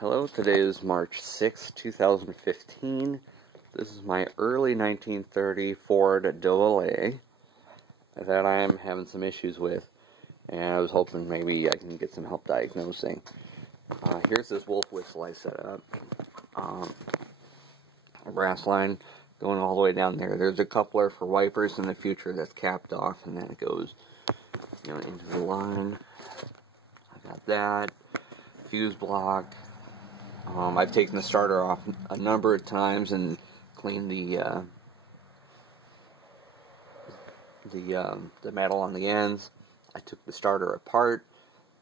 Hello, today is March 6, 2015. This is my early 1930 Ford AA that I am having some issues with, and I was hoping maybe I can get some help diagnosing. Here's this wolf whistle I set up. A brass line going all the way down there. There's a coupler for wipers in the future that's capped off, and then it goes, into the line. I got that. Fuse block. I've taken the starter off a number of times and cleaned the metal on the ends. I took the starter apart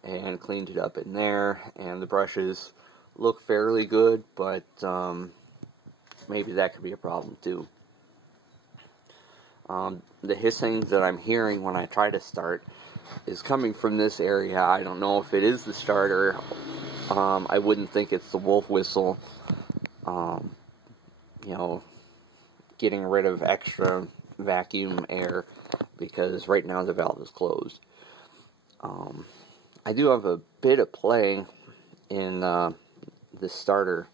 and cleaned it up in there, and the brushes look fairly good, but maybe that could be a problem too. The hissing that I'm hearing when I try to start is coming from this area. I don't know if it is the starter. I wouldn't think it's the wolf whistle, getting rid of extra vacuum air, because right now the valve is closed. I do have a bit of play in the starter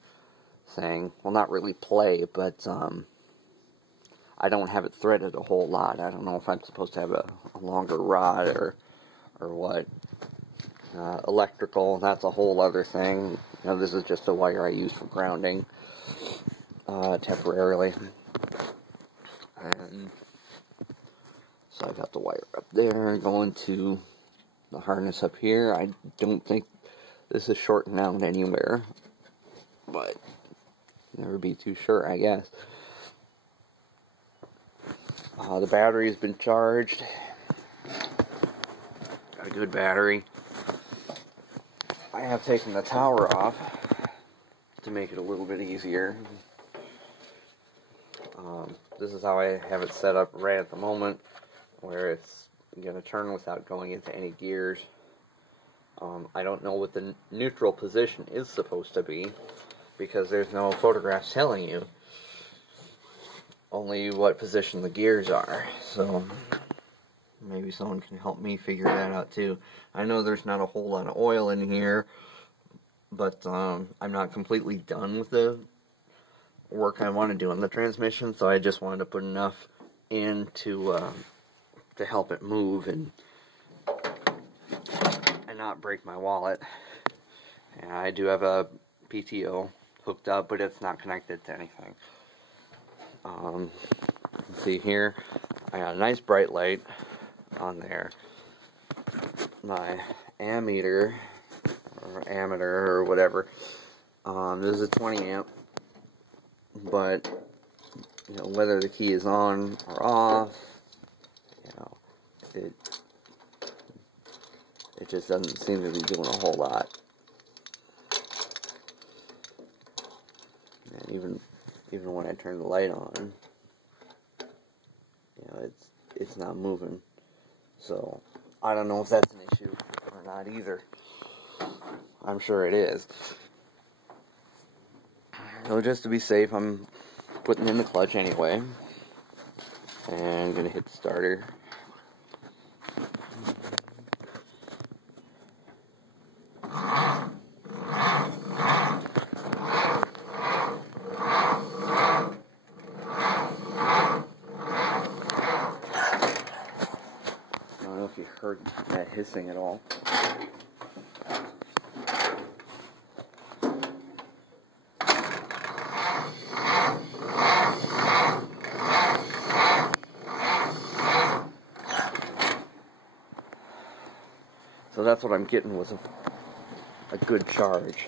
thing. Well, not really play, but I don't have it threaded a whole lot. I don't know if I'm supposed to have a longer rod or what. Electrical, that's a whole other thing. This is just a wire I use for grounding temporarily. And so I got the wire up there going to the harness up here. I don't think this is shorting out anywhere, but never be too sure, I guess. The battery's been charged. Got a good battery. I have taken the tower off to make it a little bit easier. This is how I have it set up right at the moment, where it's going to turn without going into any gears. I don't know what the neutral position is supposed to be, because there's no photographs telling you. Only what position the gears are. So maybe someone can help me figure that out too. I know there's not a whole lot of oil in here, but I'm not completely done with the work I want to do on the transmission, so I just wanted to put enough in to help it move and not break my wallet. And I do have a PTO hooked up, but it's not connected to anything. See here, I got a nice bright light on there. My ammeter or ammeter or whatever, this is a 20 amp, but whether the key is on or off, it just doesn't seem to be doing a whole lot. And even when I turn the light on, it's not moving. So I don't know if that's an issue or not either. I'm sure it is. So just to be safe, I'm putting in the clutch anyway, and I'm gonna hit the starter. I don't know if you heard that hissing at all. So that's what I'm getting, was a good charge.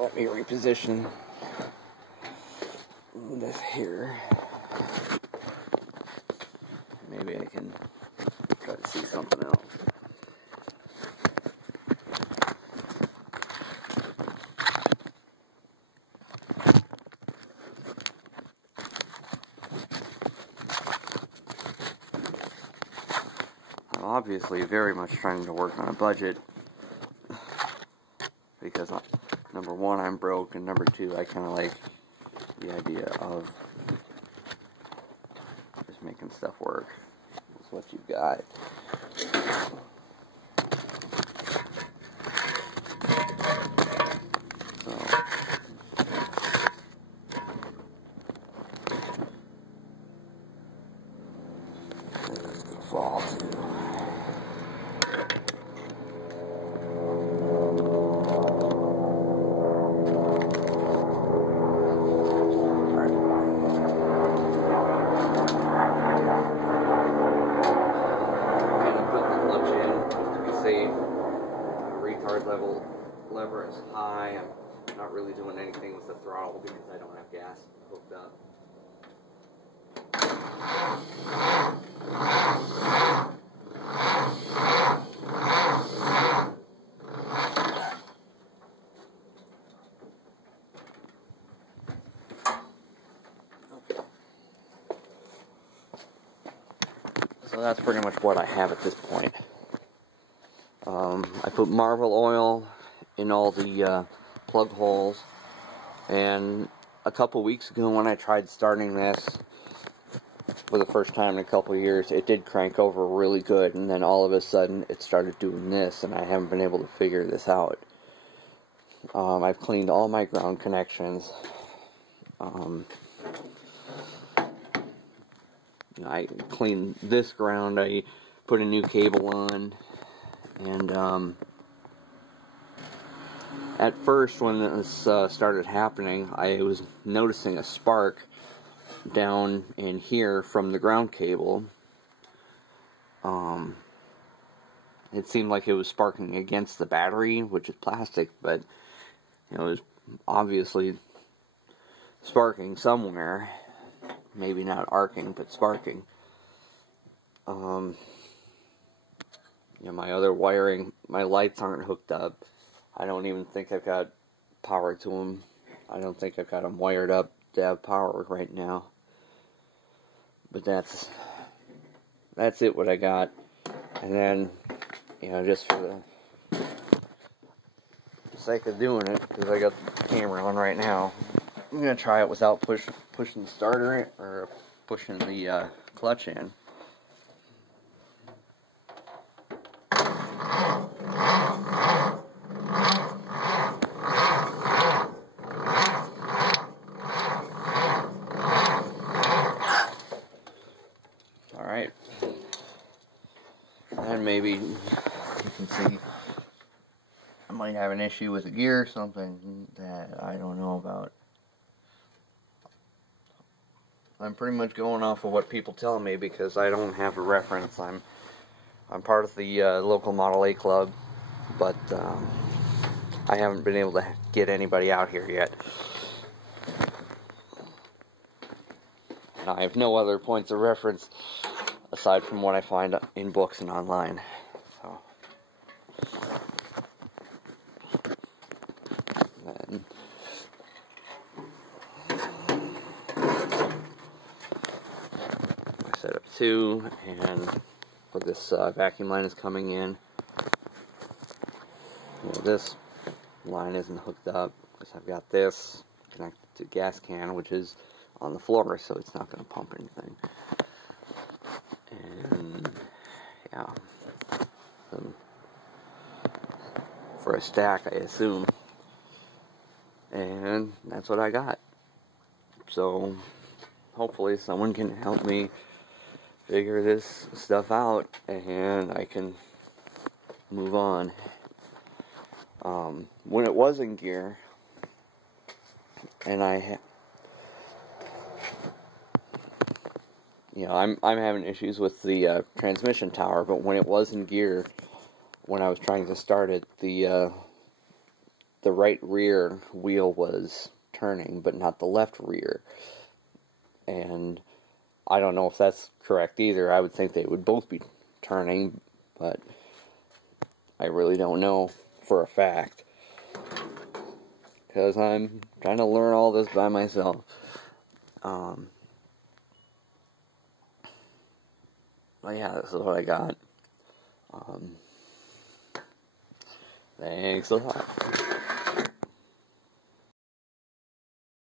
Let me reposition this here. Maybe I can try to see something else. I'm obviously very much trying to work on a budget, because number one, I'm broke, and number two, I kind of like the idea of just making stuff work. That's what you've got. lever is high. I'm not really doing anything with the throttle because I don't have gas hooked up. So that's pretty much what I have at this point. I put Marvel oil in all the plug holes, and a couple weeks ago when I tried starting this for the first time in a couple of years, it did crank over really good, and then all of a sudden it started doing this, and I haven't been able to figure this out. I've cleaned all my ground connections. I cleaned this ground, I put a new cable on, and at first when this started happening, I was noticing a spark down in here from the ground cable. It seemed like it was sparking against the battery, which is plastic, but it was obviously sparking somewhere. Maybe not arcing, but sparking. My other wiring, my lights aren't hooked up. I don't even think I've got power to them. I don't think I've got them wired up to have power right now. But that's it, what I got. And then, just for the sake of doing it, because I got the camera on right now, I'm going to try it without pushing the starter in, or pushing the clutch in. Alright. And maybe you can see I might have an issue with the gear or something that I don't know about. I'm pretty much going off of what people tell me because I don't have a reference. I'm part of the local Model A club, but I haven't been able to get anybody out here yet. And I have no other points of reference aside from what I find in books and online. So, then I set up 2, and where this vacuum line is coming in. This line isn't hooked up because I've got this connected to a gas can, which is on the floor, so it's not going to pump anything. And yeah, for a stack, I assume. And that's what I got. So hopefully someone can help me figure this stuff out, and I can move on. When it was in gear, and I'm having issues with the transmission tower, but when it was in gear, when I was trying to start it, the right rear wheel was turning, but not the left rear. And I don't know if that's correct either. I would think they would both be turning, but I really don't know for a fact, because I'm trying to learn all this by myself. But yeah, this is what I got. Thanks a lot.